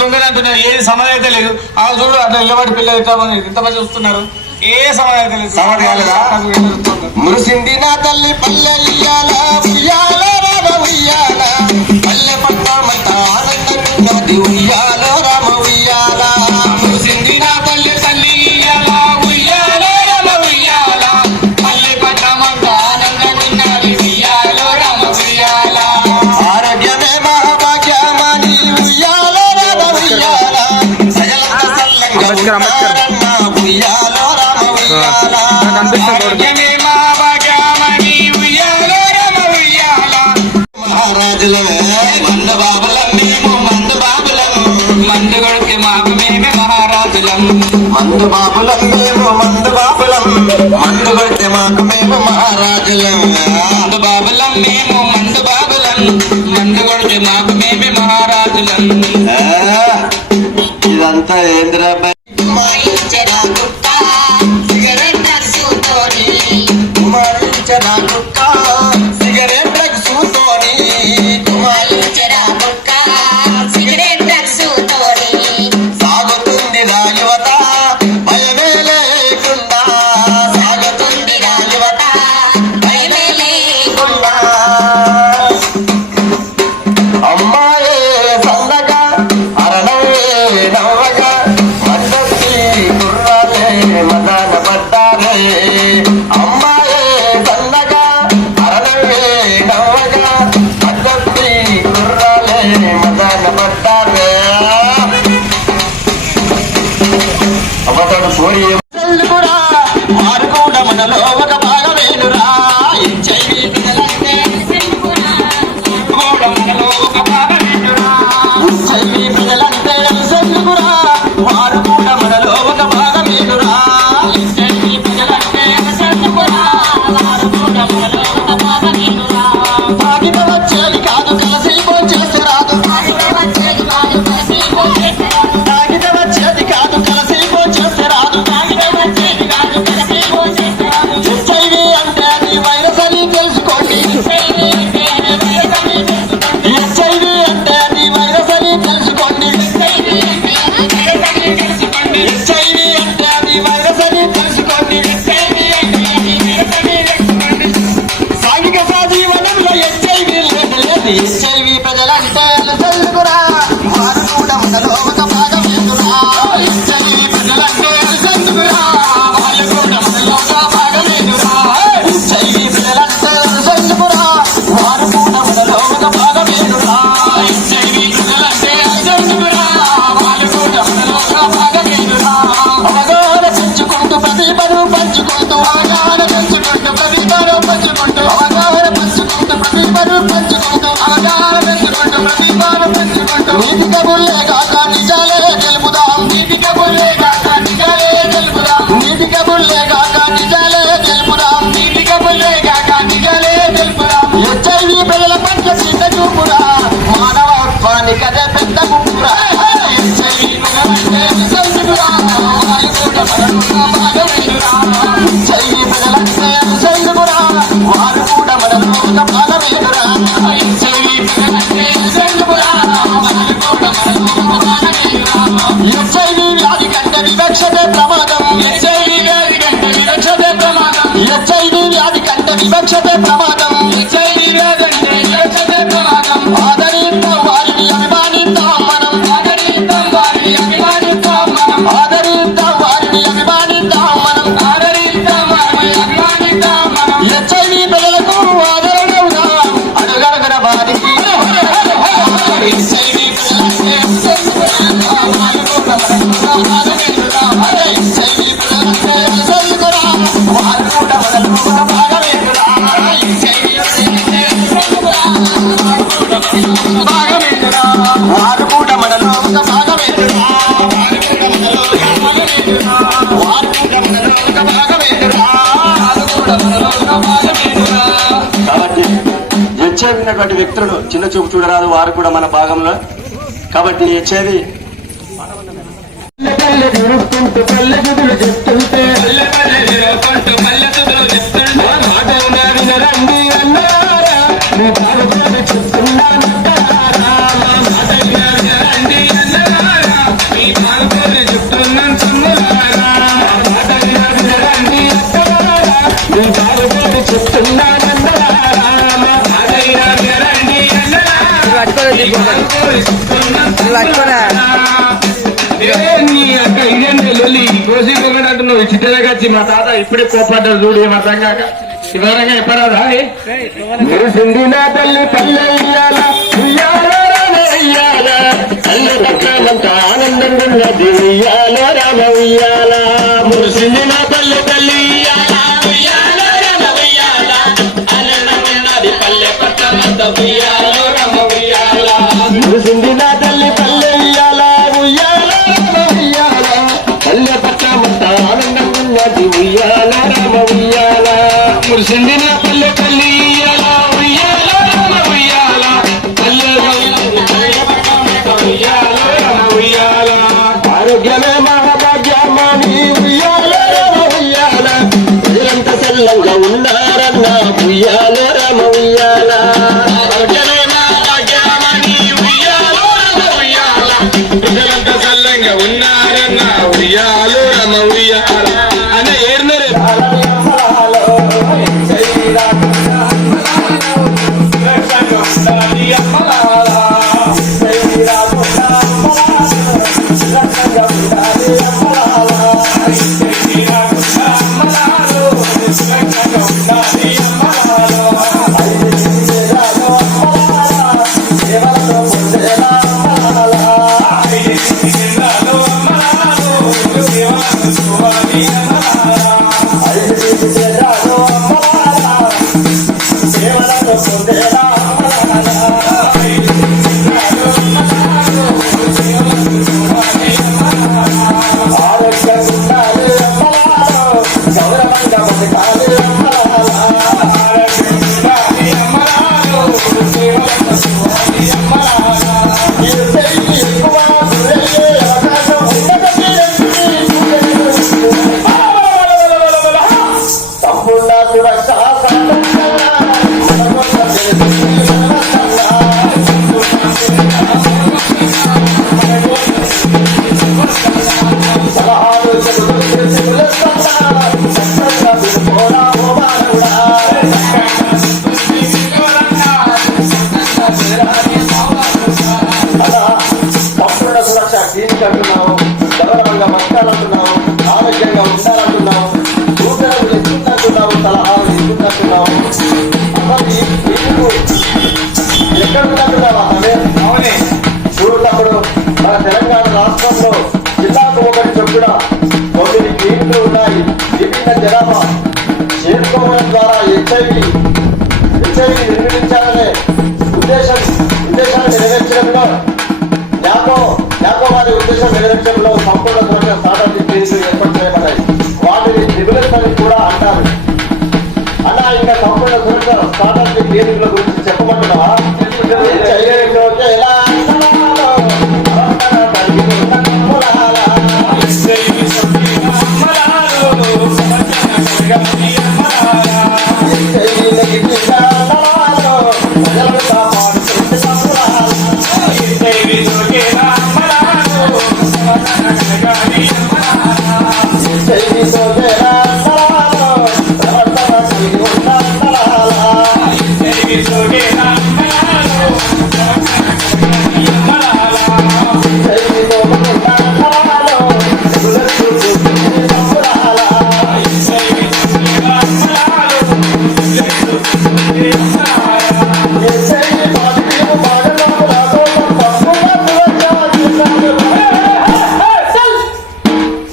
దొంగలు అంటున్నారు. ఏది సమాధి అయితే లేదు. ఆ చూడు అట్లా నిలబడి పిల్లలు ఇంతమంది చూస్తున్నారు. ఏ సమాధి అయితే లేదు. సమాధి కాలేదా? మురిసింది నా తల్లి పల్లె ఇయ్యాల ఉయ్యాల రామ ఉయ్యాల పల్లె పట్టమంతా ఆనందం ఉయ్యాల రామ ఉయ్యాల. మురిసింది నా తల్లి తల్లి ఇయ్యాల ఉయ్యాల రామ ఉయ్యాల పల్లె పట్టమంతా ఆనందం ఉయ్యాల రామ ఉయ్యాల. ఆరోగ్యమే మహాభాగ్యమని ఉయ్యాల రామ ఉయ్యాల సగలంత సల్లంగా ఉంటారన్న ఉయ్యాల రామ ఉయ్యాల. ఆరోగ్యమే మహాభాగ్యమని ఉయ్యాల రామ ఉయ్యాల. మహారాజులమే మంద బాబులం మేము మంద బాబులం మందు కొడితే మాకు మేమే మహారాజులం. మందు బాబులం మేము మందు బాబులం మందు కొడితే మాకు మేము మహారాజులం. మందు బాబులం మేము మందు బాబులం మందు కొడితే మాకు మేమే మహారాజులం. ఇదంతా ఏంద్రా సిగరెట్ డ్రగ్స్ తోని సాగుతుంది రా యువత భయమే లేకుండా సాగుతుంది రా యువత భయమే లేకుండా. అమ్మాయే సన్నగా అరణవే నవ్వగా మద్దతి కుర్రాలే మదన పడ్డారే. అమ్మాయే సన్నగా అరణవే నవ్వగా మద్దతి కుర్రాలే మదన పడ్డారే. అమ్మతోడు పోయి వారు కూడా మనలో ఒక భాగమేనురా. హెచ్ఐవి పిల్లలంటే కూడా మనలో ఒక భాగమేనురా. హెచ్ఐవి పిల్లలంటే ఎంసెందుకురా వారు కూడా మనలో ఒక భాగమేనురా. హెచ్ఐవి పిల్లలంటే ఎంసెందుకురా వారు కూడా మనలో ఒక భాగమేనురా. తాగితే వచ్చేది కాదు కలిసి భోంచేస్తే రాదు. తాగితే వచ్చేది కాదు కలిసి భోంచేస్తే రాదు. తాగితే వచ్చేది కాదు కలిసి భోంచేస్తే రాదు. తాగితే వచ్చేది కాదు కలిసి భోంచేస్తే రాదు. హెచ్ఐవి అంటే అది వైరస్ అని తెలుసుకోండి. హెచ్ఐవి అంటే అది వైరస్ అని తెలుసుకోండి. హెచ్ఐవి అంటే అది వైరస్ అని తెలుసుకోండి. హెచ్ఐవి అంటే అది వైరస్ అని తెలుసుకోండి. హెచ్ఐవి అంటే అది వైరస్ అని తెలుసుకోండి. హెచ్ఐవి అంటే అది వైరస్ అని తెలుసుకోండి. సాంఘిక సజీవనంలో హెచ్ఐవి లేదు. హెచ్ఐవి ప్రజలంటే తెలుసుకురా వారు కూడా మనలో ఒక భాగమేనురా. హెచ్ఐవి ప్రజలంటే తెలుసుకురా వాళ్ళు కూడా మనలో ఒక భాగమేనురా. హెచ్ఐవి ప్రజలంటే తెలుసుకురా వారు కూడా మనలో ఒక భాగమేనురా. హెచ్ఐవి ప్రజలంటే తెలుసుకురా వాళ్ళు కూడా మనలో ఒక భాగమేనురా. అవగాహన పెంచుకుంటూ ప్రతి పరువు పంచుకుంటూ అవగాహన పెంచుకుంటూ ప్రతి పరువు పంచుకుంటూ అవగాహన పెంచుకుంటూ ప్రతి పరువు పంచుకుంటూ అవగాహన పెంచుకుంటూ ప్రతి పరువు పంచుకుంటూ నీతి కబుర్లే కాక నిజాలే తెలుపుదాం. నీతి కబుర్లే కాక నిజాలే తెలుపుదాం. నీతి కబుర్లే కాక నిజాలే తెలుపుదాం. నీతి కబుర్లే కాక నిజాలే తెలుపుదాం. హెచ్ఐవి ప్రజల పట్ల చిన్న చూపురా మానవత్వానికి అదే పెద్ద ముప్పురా. హెచ్ఐవి ప్రజలంటే తెలుసుకురా వాళ్ళు కూడా మనలో ఒక భాగమేనురా. హెచ్ఐవి ప్రజలంటే తెలుసుకురా వారు కూడా మనలో ఒక భాగమేనురా. హెచ్ఐవి ప్రజలంటే తెలుసుకురా వారు కూడా మనలో ఒక భాగమేనురా. హెచ్ఐవి వ్యాధి కంటే వివక్షతే ప్రమాదం. హెచ్ఐవి వ్యాధి కంటే వివక్షతే ప్రమాదం. హెచ్ఐవి వ్యాధి కంటే వివక్షతే ప్రమాదం. హెచ్ఐవి వ్యాధి అంటే వివక్షతే ప్రమాదం. ఆదరిద్దాం వారిని అభిమానిద్దాం మనం. ఆదరిద్దాం వారిని అభిమానిద్దాం మనం. ఆదరిద్దాం వారిని అభిమానిద్దాం మనం. ఆదరిద్దాం వారిని అభిమానిద్దాం మనం. హెచ్ఐవి ప్రజలకు ఆదరణ అవుదాం అడుగడుగున వారికి. హెచ్ఐవి ప్రజలంటే తెలుసుకురా వాళ్ళు కూడా మనలో ఒక భాగమేనురా. హెచ్ఐవి ప్రజలంటే తెలుసుకురా వారు కూడా మనలో ఒక భాగమేనురా. హెచ్ఐవి ప్రజలంటే తెలుసుకురా వారు కూడా మనలో ఒక భాగమేనురా. వారు కూడా మనలో ఒక భాగమేనురా. వారు కూడా మనలో ఒక భాగమేనురా. వారు కూడా మనలో ఒక భాగమేనురా. వారు కూడా మనలో ఒక భాగమేనురా. కాబట్టి హెచ్ఐవి ఉన్నటువంటి వ్యక్తులను చిన్న చూపు చూడరాదు వారు కూడా మన భాగంలో. కాబట్టి హెచ్ఐవి పల్లె తిరుగుతుంటూ పల్లె గుదులు చెప్తుంటే పల్లె పల్లె తిరుగుకుంటూ పల్లె తుదులు చెప్తుంటే మాట వినరండి అన్నారా నీ బాధ చెప్తున్నానంటారా. రండి అన్నారా నువ్వు చిట్టగా వచ్చి మా తాత ఇప్పుడే కోపడ్డాడు చూడు ఏం అర్థం కాక వివరంగా చెప్పరాదా మురిసింది నా తల్లి పల్లె ఇయ్యాల ఉయ్యాల రామ ఉయ్యాల తల్లి పట్లమంతా ఆనందంగా ఉన్నది ఉయ్యాల రామ ఉయ్యాల మురిసింది నా పల్లె తల్లి ఇయ్యాల ఉయ్యాల రామ ఉయ్యాల ఆనందంగా ఉన్నది పల్లె పట్లమంతా ఉయ్యాల రామ ఉయ్యాల మురిసింది నా తల్లి పల్లె ఇయ్యాల ఉయ్యాల రామ ఉయ్యాల పల్లె పట్లమంతా ఆనందంగా ఉన్నది ఉయ్యాల రామ ఉయ్యాల మురిసింది నా పల్లె తల్లి ఇయ్యాల ఉయ్యాల రామ ఉయ్యాల పల్లె ఉయ్యాల రామ ఉయ్యాల ఆరోగ్యమే మహాభాగ్యమని ఉయ్యాల రామ ఉయ్యాల ప్రజలంతా చల్లంగా ఉన్నారన్న ఉయ్యాల రామ ఉయ్యాల ఆరోగ్యమే మహాభాగ్యమని ఉయ్యాల రామ ఉయ్యాల ప్రజలంతా చల్లంగా ఉన్నారన్న ఉయ్యాల రామ ఉయ్యాల అనే ఏడున్నరే అంటున్నాము, గౌరవంగా బతకాలంటున్నాము, ఆరోగ్యంగా ఉండాలంటున్నాము, సూచనలు ఇస్తుందంటున్నాము, సలహాలు ఇస్తుందంటున్నాము. ఎక్కడ ఉందంటున్నావా? అవునే చూడప్పుడు మన తెలంగాణ రాష్ట్రంలో జిల్లాకు ఒకటి చొప్పున 9 క్లినిక్లు ఉన్నాయి. విభిన్న జనాభా చేరుకోవడం ద్వారా హెచ్ఐవి నిర్మించాలనే ఉద్దేశాన్ని నెరవేర్చడంలో వారి ఉద్దేశం నెరవేర్చడంలో సంపూర్ణ సురక్ష స్టార్టప్ క్లినిక్లు ఏర్పాటు చేయబడ్డాయి. వాటిని ట్రిబుల్స్ అని కూడా అంటారు. అలా ఇంకా సంపూర్ణ సురక్ష స్టార్టప్ క్లినిక్ల గురించి చెప్పమంటున్నావా? ఎలా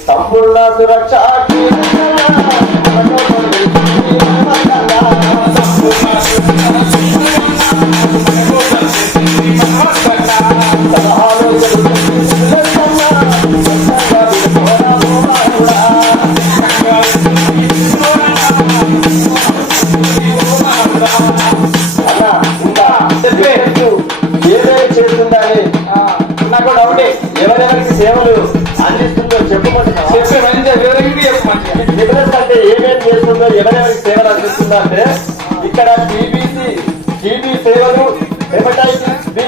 సంపూర్ణ సురక్ష ఏదైనా చేస్తుందని నాకు డౌట్. ఎవరెవరికి సేవలు అందిస్తుందో చెప్పమంటున్నావా? అంటే ఏమేమి చేస్తుందో, ఎవరెవరికి సేవలు అందిస్తుందో అంటే ఇక్కడ టీబీ సేవలు, హెపటైటిస్ బి,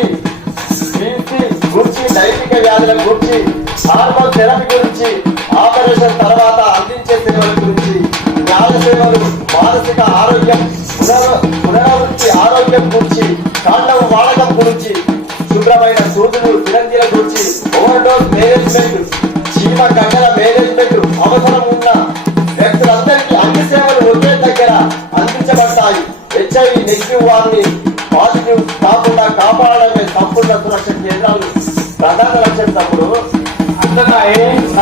బీసీ గురించి, నైతిక వ్యాధుల గురించి, హార్మోన్ థెరపీ గురించి, ఆపరేషన్ తర్వాత అందించే సేవల గురించి, న్యాయ సేవలు, మానసిక ఆరోగ్యం, పునరావృత్తి ఆరోగ్యం గురించి, కాండవ వాడకం గురించి, శుభ్రమైన సూదులు, చిరంజీల గురించి, ఓవర్ డోస్ మేనేజ్మెంట్, చీమ గంగల మేనేజ్మెంట్, అవసరం ఉన్న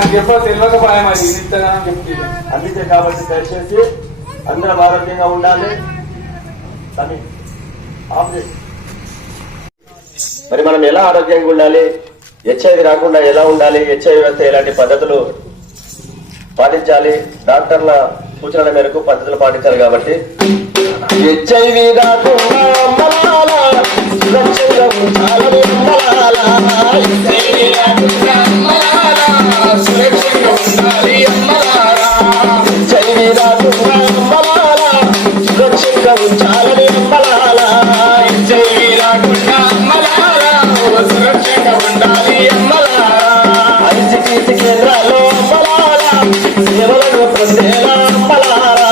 నాకు ఎప్పుడు తెలియకపోయా మరి ఇది ఇంతగానో చెప్తుంది. అందుకే కాబట్టి దయచేసి అందరం ఆరోగ్యంగా ఉండాలి. మరి మనం ఎలా ఆరోగ్యంగా ఉండాలి, హెచ్ఐవి రాకుండా ఎలా ఉండాలి, హెచ్ఐవి వస్తే ఎలాంటి పద్ధతులు పాటించాలి, డాక్టర్ల సూచనల మేరకు పద్ధతులు పాటించాలి. కాబట్టి హెచ్ఐవి రాకుండా అమ్మలాలా, సురక్షంగా ఉంచాలని అమ్మలాలా, హెచ్ఐవి రాకుండా అమ్మలాలా, సురక్షంగా ఉండాలి అమ్మలాలా, హెచ్ఐవి రాకుండా అమ్మలాలా, సురక్షంగా ఉంచాలని అమ్మలాలా, హెచ్ఐవి రాకుండా అమ్మలాలా, సురక్షంగా ఉండాలి అమ్మలాలా, ఐసిపిసి కేంద్రాల్లో అమ్మలాలా, సేవలను పొందేలా అమ్మలారా,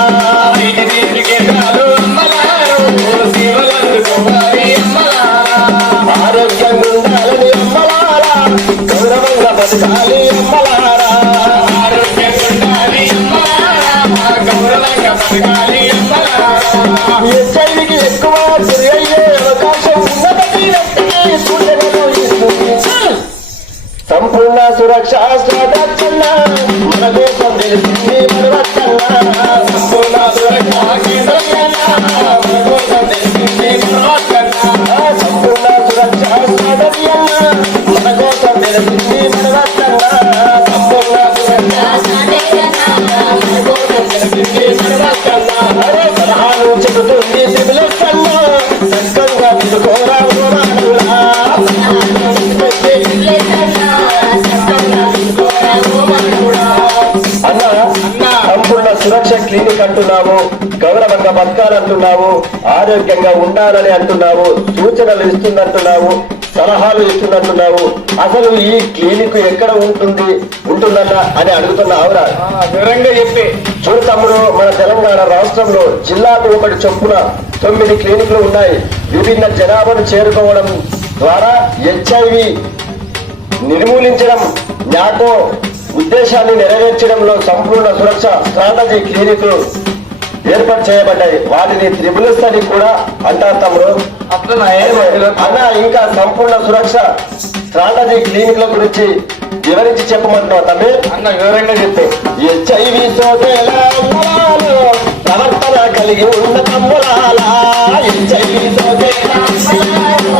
ఐసిపిసి కేంద్రాలు అమ్మలారు, సేవలను పొందాలి అమ్మలారా, ఆరోగ్యంగా ఉండాలని అమ్మలారా, గౌరవంగా బతకాలి అమ్మలారా, ఆరోగ్యంగా ఉండాలి అమ్మలారా, గౌరవంగా బతకాలి అమ్మలారా, హెచ్ఐవికి ఎక్కువ గురయ్యే అవకాశం ఉన్నదని సూచనలు ఇస్తుంది. సంపూర్ణ సురక్ష స్వాగతన్నా, మన దేశం తెలిసింది మనవచ్చన్నా, సంపూర్ణ సురక్ష కేంద్రన్నా, మన కోసం తెలిసింది మనవచ్చన్నా, సంపూర్ణ సురక్ష స్వాగతన్నా, మన కోసం తెలిసింది మనవచ్చన్నా, సంపూర్ణ సురక్ష స్వాగతన్నా, మన కోసం తెలిసింది మనవచ్చన్నా, అరే సలహాలు చెబుతుంది త్రిపులన్నా, చక్కగా వినుకోరా మానవులా, సంపూర్ణ సురక్ష క్లినిక్ అంటున్నావు, గౌరవంగా బతకాలంటున్నావు, ఆరోగ్యంగా ఉండాలని అంటున్నావు, సూచనలు ఇస్తుందంటున్నావు, సలహాలు ఇస్తుందంటున్నావు. అసలు ఈ క్లినిక్ ఎక్కడ ఉంటుందన్నా అని అడుగుతున్నావురా? వివరంగా చెప్పి చూడు తమ్ముడు, మన తెలంగాణ రాష్ట్రంలో జిల్లాకు ఒకటి చొప్పున 9 క్లినిక్లు ఉన్నాయి. విభిన్న జనాభాను చేరుకోవడం ద్వారా హెచ్ఐవి నిర్మూలించడం నాకో ఉద్దేశాన్ని నెరవేర్చడంలో సంపూర్ణ సురక్ష స్ట్రాటజీ క్లినిక్లు ఏర్పాటు చేయబడ్డాయి. వాటిని త్రిబుల్స్ అని కూడా అంటారు తమ్ముడు. అన్న, ఇంకా సంపూర్ణ సురక్ష స్ట్రాటజీ క్లినిక్ల గురించి వివరించి చెప్పమంటున్నావు తమ్మి? అన్న వివరంగా చెప్తే హెచ్ఐవి సోకేలా అమ్మలాలు, ప్రవర్తన కలిగి ఉన్న తమ్ములాలా, హెచ్ఐవి సోకేలా అమ్మలాలు,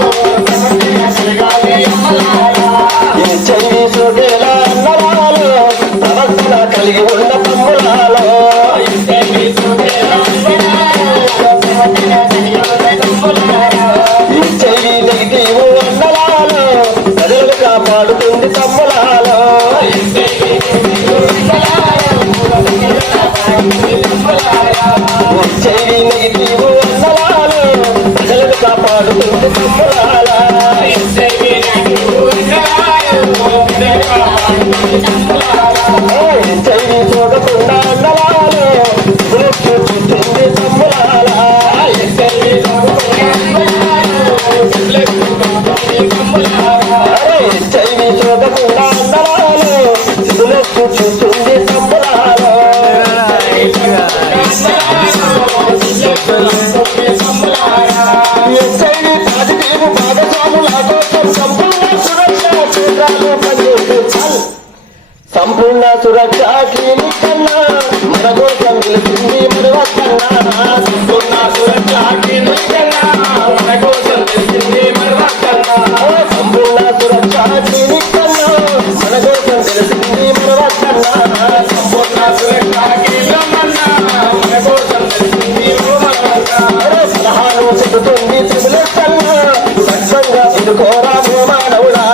హెచ్ఐవి సోకేలా అమ్మలాలు, ప్రవర్తన కలిగి ఉన్న తమ్ములాలో, హెచ్ఐవి సోకేలా అమ్మలాలు, ప్రవర్తన కలిగి ఉన్న తమ్ములాలో, హెచ్ఐవి నెగిటివ్ అన్నలాలు, ప్రజలను కాపాడుతుంది తమ్ములాలో, హెచ్ఐవి నెగిటివ్ అన్నలాలు, ప్రజలను కాపాడుతుంది తమ్ములాలా, హెచ్ఐవి చూడకుండా అన్నలాలు, చూస్తుంది తమ్ములాలా, హెచ్ఐవి చూడకుండా అన్నలాలు, చూస్తుంది తమ్ములాలో, హెచ్ఐవి పాజిటివ్ భాగస్వాముల కోసం సంపూర్ణ సురక్ష కేంద్రాలు పనిచేస్తాయి. సంపూర్ణ సురక్ష క్లినిక్ కన్నా మన కోసం తెలిసింది మనవచ్చన్నా, సంపూర్ణ సురక్ష క్లినిక్ కన్నా మన కోసం తెలిసింది మనవచ్చన్నా, సంపూర్ణ సురక్ష క్లినిక్ కన్నా మన కోసం తెలిసింది మనవచ్చన్నా, సంపూర్ణ సురక్ష కేంద్రం కన్నా మన కోసం తెలిసింది మనవచ్చన్నా, సలహాలు చెబుతుంది త్రిబుల్స్ కన్నా, సత్సంగా వినుకోరా మానవుడా,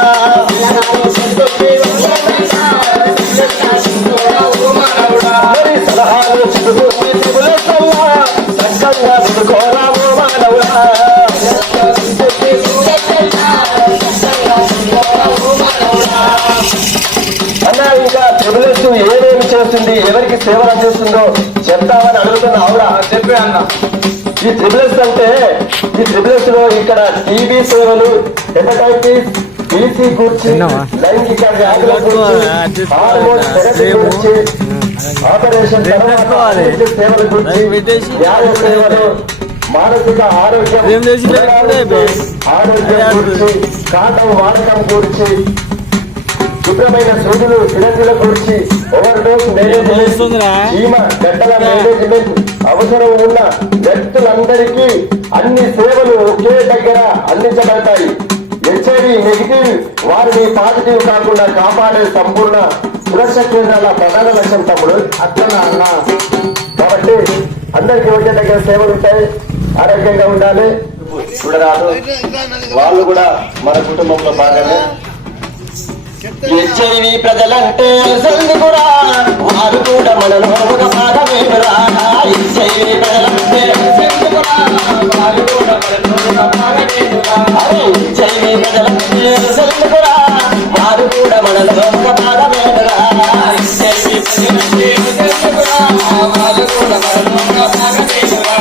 మరి సలహాలు చెబుతుంది త్రిబుల్స్ కన్నా, సత్సంగా వినుకోరా మానవుడా, అన్నా ఇంకా త్రిబుల్స్ ఏమేమి చేస్తుంది, ఎవరికి సేవలు అందిస్తుందో చెప్తామని అడుగుతున్నా ఆవిడ? చెప్పే అన్న. ఈ త్రిబుల్స్ అంటే, ఈ త్రిబుల్స్ లో ఇక్కడ టీబీ సేవలు, హెపటైటిస్, బీసీ గురించి, లైంగిక వ్యాధుల గురించి, హార్మోన్ థెరపీ గురించి, ఆపరేషన్ సేవల గురించి, న్యాయ సేవలు, మానసిక ఆరోగ్యం, ఆరోగ్యం గురించి, కాండం వాడకం గురించి, తీవ్రమైన సూదులు సిరంజిల కూర్చి ఓవర్ డోస్ మేనేజ్మెంట్ చీమ గడ్డల మేనేజ్మెంట్ అవసరం ఉన్న వ్యక్తులందరికీ అన్ని సేవలు ఒకే దగ్గర అందించబడతాయి. హెచ్ఐవి నెగిటివ్ వారిని పాజిటివ్ కాకుండా కాపాడే సంపూర్ణ సురక్ష కేంద్రాల ప్రధాన లక్ష్యం తమ్ముడు అట్లా అన్న. కాబట్టి అందరికీ ఒకే దగ్గర సేవలు ఉంటాయి. ఆరోగ్యంగా ఉండాలి. చూడరాదు వాళ్ళు కూడా మన కుటుంబంలో భాగమే. హెచ్ఐవి ప్రజలంటే సందుకురా వారు కూడా మనలో ఒక భాగమేరా. హెచ్ఐవి ప్రజలంటే సందుకురా వారు కూడా మనలో ఒక భాగమేరా. హెచ్ఐవి ప్రజలంటే సందుకురా వారు కూడా మనలో ఒక భాగమేరా. హెచ్ఐవి ప్రజలంటే సందుకురా వారు కూడా మనలో ఒక భాగమేరా.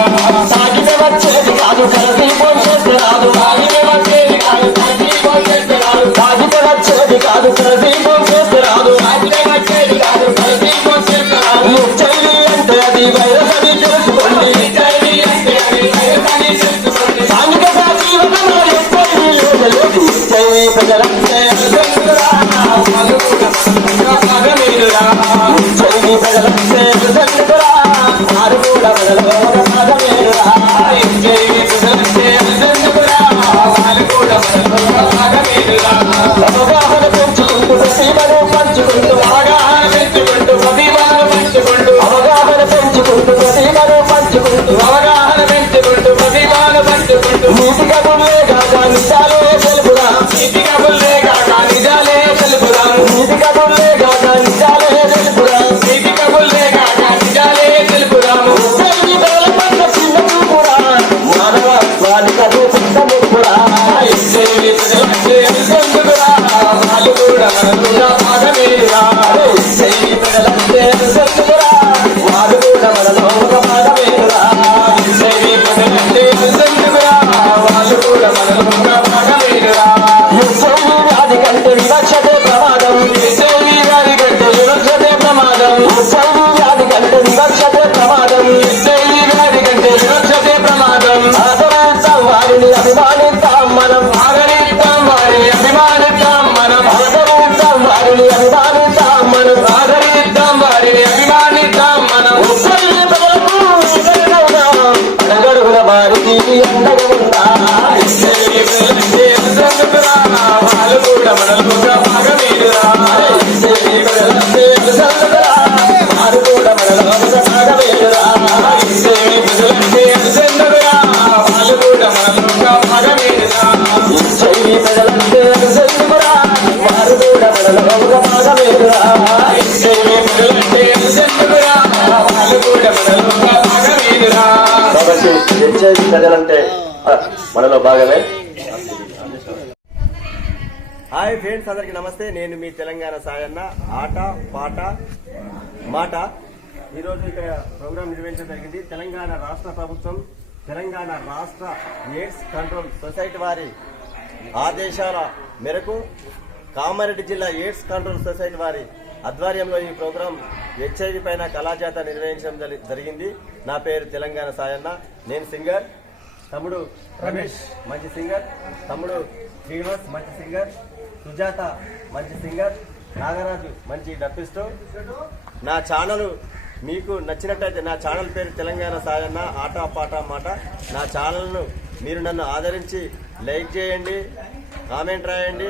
సాగితే వచ్చేది కాదు కలిసి పోసేది రాదు. సాగితే వచ్చేది కాదు కలిసి పోసేది రాదు. సాగితే వచ్చేది కాదు కలిసి పోసేది రాదు. సాగితే వచ్చేది కాదు కలిసి పోసేది రాదు. హెచ్ఐవి అంటే అది వైరస్ అని తెలుసుకోండి. హెచ్ఐవి అంటే అది వైరస్ అని తెలుసుకోండి. సాంఘిక జీవితంలో హెచ్ఐవి లేదు. హెచ్ఐవి ప్రజలంటే సందుకురా వాళ్ళు కూడా మనలో ఒక భాగమేరా. హెచ్ఐవి ప్రజలంటే సందుకురా వారు కూడా మనలో ఒక భాగమేరా. హెచ్ఐవి ప్రజలంటే సందుకురా వారు కూడా మనలో ఒక భాగమేరా. అవగాహన పెంచుకుంటూ ప్రతిభను పంచుకుంటూ అవగాహన పెంచుకుంటూ ప్రతిభను పంచుకుంటూ అవగాహన పెంచుకుంటూ ప్రతిభను పంచుకుంటూ అవగాహన పెంచుకుంటూ ప్రతిభను పంచుకుంటూ నీతిగా బుల్లేగాక నిజాలే తెలుపురా. నీతిగా బుల్లేగాక నిజాలే తెలుపురా. నీతిగా బుల్లేగాక నిజాలే తెలుపురా. నీతిగా బుల్లేగాక నిజాలే తెలుపురా. హెచ్ఐవి ప్రజల పట్ల చిన్న చూపురా మానవత్వానికి అది పెద్ద ముప్పురా. హెచ్ఐవి ప్రజలంటే సందుకురా వాళ్ళు కూడా మనలో ఒక భాగమేరా. హెచ్ఐవి ప్రజలంటే సందుకురా వాళ్ళు కూడా మనలో ఒక భాగమేరా. హెచ్ఐవి ప్రజలంటే సందుకురా వాళ్ళు కూడా మనలో ఒక భాగమేరా. హెచ్ఐవి వ్యాధి కంటే వివక్షతే ప్రమాదం. హెచ్ఐవి వ్యాధి కంటే వివక్షతే ప్రమాదం. హెచ్ఐవి వ్యాధి కంటే వివక్షతే ప్రమాదం. హెచ్ఐవి వ్యాధి కంటే వివక్షతే ప్రమాదం. ఆదరిద్దాం వారిని అభిమానిద్దాం మనం. ఆదరిద్దాం వారిని అభిమానిద్దాం మనం. ఆదరిద్దాం వారిని అభిమానిద్దాం మనం. ఆదరిద్దాం వారిని అభిమానిద్దాం మనం. హెచ్ఐవి ప్రజలకు అడగడుగున వారికి అండగా ఉందా. హెచ్ఐవి ప్రజలంటే సందుకురా వాళ్ళు కూడా మనలో ఒక భాగమేరా. హెచ్ఐవి ప్రజలంటే సందుకురా వారు కూడా మనలో ఒక భాగమేరా. హెచ్ఐవి ప్రజలంటే సందుకురా వాళ్ళు కూడా మనలో ఒక భాగమేరా. హెచ్ఐవి ప్రజలంటే సందుకురా వారు కూడా మనలో ఒక భాగమేరా. హెచ్ఐవి ప్రజలంటే సందుకురా వాళ్ళు కూడా మనలో ఒక భాగమేరా. కాబట్టి హెచ్ఐవి ప్రజలంటే మనలో భాగమే. హాయ్ ఫ్రెండ్స్, అందరికి నమస్తే. నేను మీ తెలంగాణ సాయన్న. ఆట పాట మాట ఈరోజు ఇక్కడ ప్రోగ్రాం నిర్వహించడం జరిగింది. తెలంగాణ రాష్ట్ర ప్రభుత్వం తెలంగాణ రాష్ట్ర ఎయిడ్స్ కంట్రోల్ సొసైటీ వారి ఆదేశాల మేరకు కామారెడ్డి జిల్లా ఎయిడ్స్ కంట్రోల్ సొసైటీ వారి ఆధ్వర్యంలో ఈ ప్రోగ్రాం హెచ్ఐవి పైన కళాజాత నిర్వహించడం జరిగింది. నా పేరు తెలంగాణ సాయన్న. నేను సింగర్. తమ్ముడు రమేష్ మంచి సింగర్. తమ్ముడు శ్రీనివాస్ మంచి సింగర్. సుజాత మంచి సింగర్. నాగరాజు మంచి డప్పిస్టు. నా ఛానల్ మీకు నచ్చినట్టయితే నా ఛానల్ పేరు తెలంగాణ సాయన్న ఆట పాట మాట. నా ఛానల్ను మీరు నన్ను ఆదరించి లైక్ చేయండి, కామెంట్ రాయండి,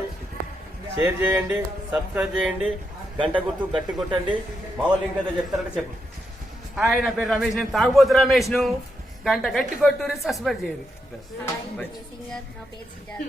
షేర్ చేయండి, సబ్స్క్రైబ్ చేయండి, గంట గుర్తు గట్టి కొట్టండి. మా వాళ్ళు ఇంకేదో చెప్తారంటే చెప్పు. హాయ్, నా పేరు రమేష్. నేను తాగుబోతు రమేష్ ను. గంట గట్టి కొట్టూరి సస్పెండ్ చేయరు. సింగర్, నా పేరు సుజాత.